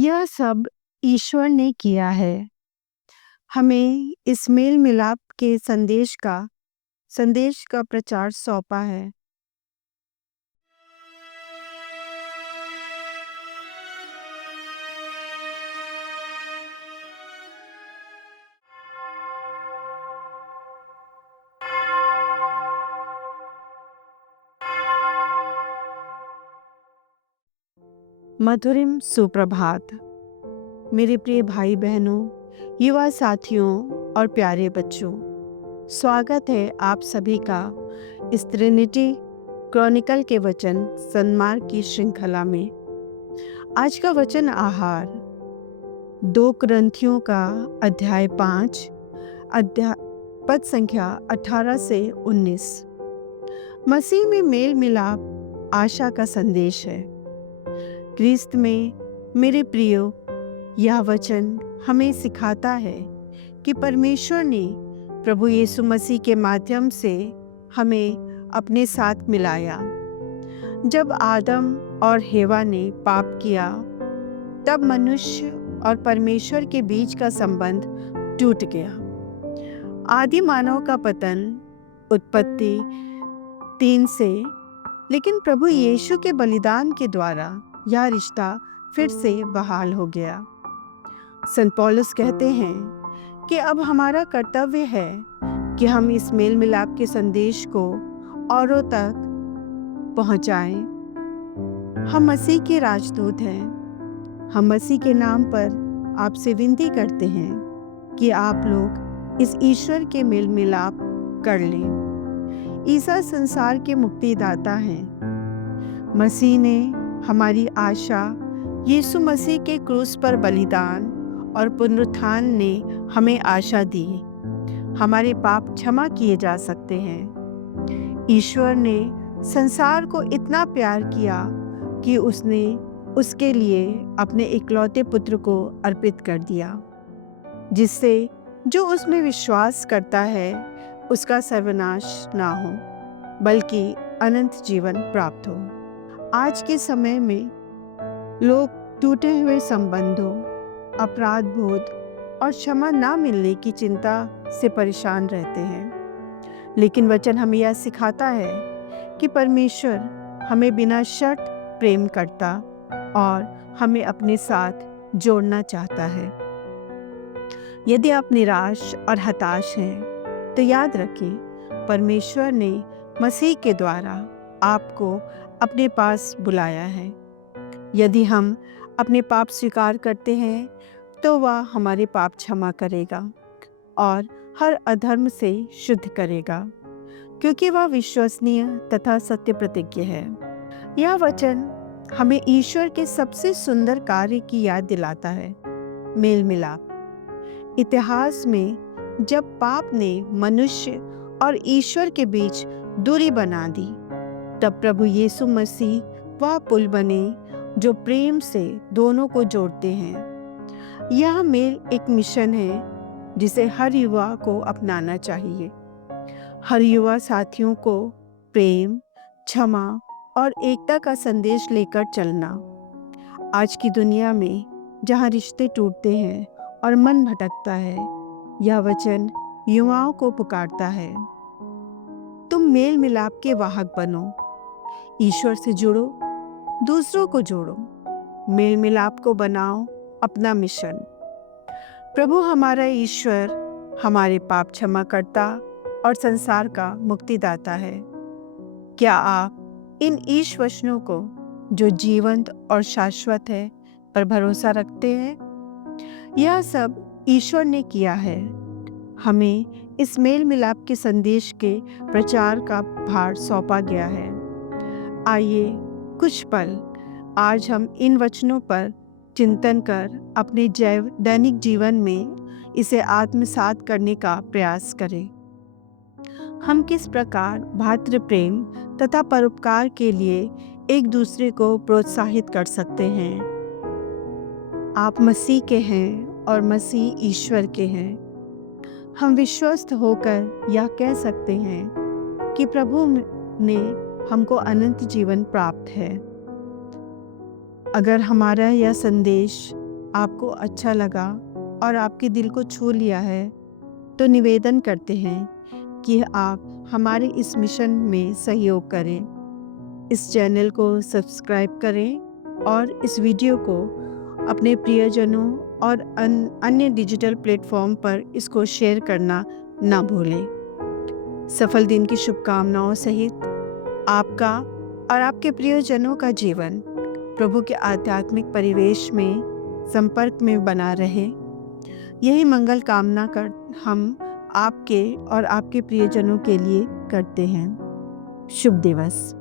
यह सब ईश्वर ने किया है। हमें इस मेल मिलाप के संदेश का प्रचार सौंपा है। मधुरिम सुप्रभात। मेरे प्रिय भाई बहनों, युवा साथियों और प्यारे बच्चों, स्वागत है आप सभी का इस ट्रिनिटी क्रॉनिकल के वचन सन्मार्ग की श्रृंखला में। आज का वचन आहार 2 कुरिन्थियों का अध्याय 5 पद संख्या 18 से 19। मसीह में मेल मिलाप आशा का संदेश है। क्रिस्त में मेरे प्रियो, यह वचन हमें सिखाता है कि परमेश्वर ने प्रभु यीशु मसीह के माध्यम से हमें अपने साथ मिलाया। जब आदम और हेवा ने पाप किया, तब मनुष्य और परमेश्वर के बीच का संबंध टूट गया। आदि मानव का पतन उत्पत्ति 3 से, लेकिन प्रभु यीशु के बलिदान के द्वारा यह रिश्ता फिर से बहाल हो गया। संत पौलुस कहते हैं कि अब हमारा कर्तव्य है कि हम इस मेल मिलाप के संदेश को औरों तक पहुंचाएं। हम मसीह के राजदूत हैं। हम मसीह के नाम पर आपसे विनती करते हैं कि आप लोग इस ईश्वर के मेल मिलाप कर लें। ईसा संसार के मुक्तिदाता हैं। मसीह ने हमारी आशा यीशु मसीह के क्रूस पर बलिदान और पुनरुत्थान ने हमें आशा दी। हमारे पाप क्षमा किए जा सकते हैं। ईश्वर ने संसार को इतना प्यार किया कि उसने उसके लिए अपने इकलौते पुत्र को अर्पित कर दिया, जिससे जो उसमें विश्वास करता है उसका सर्वनाश ना हो, बल्कि अनंत जीवन प्राप्त हो। आज के समय में लोग टूटे हुए संबंधों, अपराध बोध और क्षमा ना मिलने की चिंता से परेशान रहते हैं। लेकिन वचन हमें यह सिखाता है कि परमेश्वर हमें बिना शर्त प्रेम करता और हमें अपने साथ जोड़ना चाहता है। यदि आप निराश और हताश हैं, तो याद रखें, परमेश्वर ने मसीह के द्वारा आपको अपने पास बुलाया है। यदि हम अपने पाप स्वीकार करते हैं, तो वह हमारे पाप क्षमा करेगा और हर अधर्म से शुद्ध करेगा, क्योंकि वह विश्वसनीय तथा सत्य प्रतिज्ञ है। यह वचन हमें ईश्वर के सबसे सुंदर कार्य की याद दिलाता है, मेल मिलाप। इतिहास में जब पाप ने मनुष्य और ईश्वर के बीच दूरी बना दी, तब प्रभु यीशु मसीह वह पुल बने जो प्रेम से दोनों को जोड़ते हैं। यह मेल एक मिशन है जिसे हर युवा को अपनाना चाहिए। हर युवा साथियों को प्रेम, क्षमा और एकता का संदेश लेकर चलना। आज की दुनिया में जहाँ रिश्ते टूटते हैं और मन भटकता है, यह वचन युवाओं को पुकारता है, तुम मेल मिलाप के वाहक बनो। ईश्वर से जुड़ो, दूसरों को जोड़ो, मेल मिलाप को बनाओ अपना मिशन। प्रभु हमारा ईश्वर हमारे पाप क्षमा करता और संसार का मुक्तिदाता है। क्या आप इन ईश वचनों को, जो जीवंत और शाश्वत है, पर भरोसा रखते हैं? यह सब ईश्वर ने किया है। हमें इस मेल मिलाप के संदेश के प्रचार का भार सौंपा गया है। आइए कुछ पल आज हम इन वचनों पर चिंतन कर अपने दैनिक जीवन में इसे आत्मसात करने का प्रयास करें। हम किस प्रकार भातृ प्रेम तथा परोपकार के लिए एक दूसरे को प्रोत्साहित कर सकते हैं। आप मसीह के हैं और मसीह ईश्वर के हैं। हम विश्वस्त होकर यह कह सकते हैं कि प्रभु ने हमको अनंत जीवन प्राप्त है। अगर हमारा यह संदेश आपको अच्छा लगा और आपके दिल को छू लिया है, तो निवेदन करते हैं कि आप हमारे इस मिशन में सहयोग करें। इस चैनल को सब्सक्राइब करें और इस वीडियो को अपने प्रियजनों और अन्य डिजिटल प्लेटफॉर्म पर इसको शेयर करना ना भूलें। सफल दिन की शुभकामनाओं सहित आपका और आपके प्रियजनों का जीवन प्रभु के आध्यात्मिक परिवेश में संपर्क में बना रहे, यही मंगल कामना कर हम आपके और आपके प्रियजनों के लिए करते हैं। शुभ दिवस।